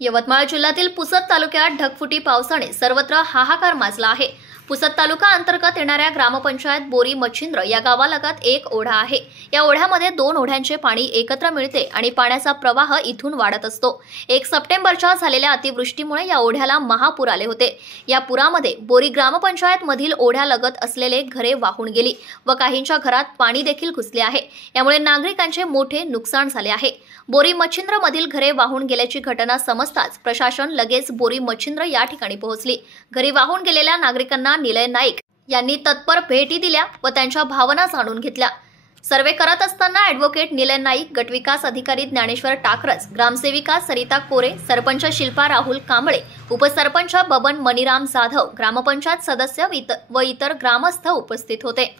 यवतमाळ जिल्ह्यातील पुसद तालुक्यात ढगफुटी पावसाने सर्वत्र हाहाकार माजला आहे। पुसद तालुका अंतर्गत येणाऱ्या ग्रामपंचायत बोरी मच्छिंद्र या गावालगत एक ओढा आहे। या ओढ्यामध्ये 2 ओढ्यांचे पाणी एकत्र मिळते आणि पाण्याचा प्रवाह इथून वाढत असतो। 1 सप्टेंबरच्या झालेल्या अतिवृष्टीमुळे या ओढ्याला महापूर आले होते। या पुरामध्ये बोरी ग्रामपंचायत मधील ओढ्यालगत असलेले घरे वाहून गेली व काहींच्या घरात पाणी देखील घुसले आहे। यामुळे नागरिकांचे मोठे नुकसान झाले आहे। बोरी मच्छिंद्र मधील घरे वाहून गेल्याची घटना समजताच प्रशासन लगेच बोरी मच्छिंद्र या ठिकाणी पोहोचली। घरी वाहून गेलेल्या नागरिकांना निलय नाईक यांनी तत्पर भेटी दिल्या व त्यांच्या भावना जाणून घेतल्या। सर्वे करत असताना ॲडव्होकेट निलय नाईक, गटविकास अधिकारी ज्ञानेश्वर टाकरस, ग्रामसेविका सरिता कोरे, सरपंच शिल्पा राहुल कांबळे, उपसरपंच बबन मणिराम जाधव, ग्रामपंचायत सदस्य व इतर ग्रामस्थ उपस्थित होते।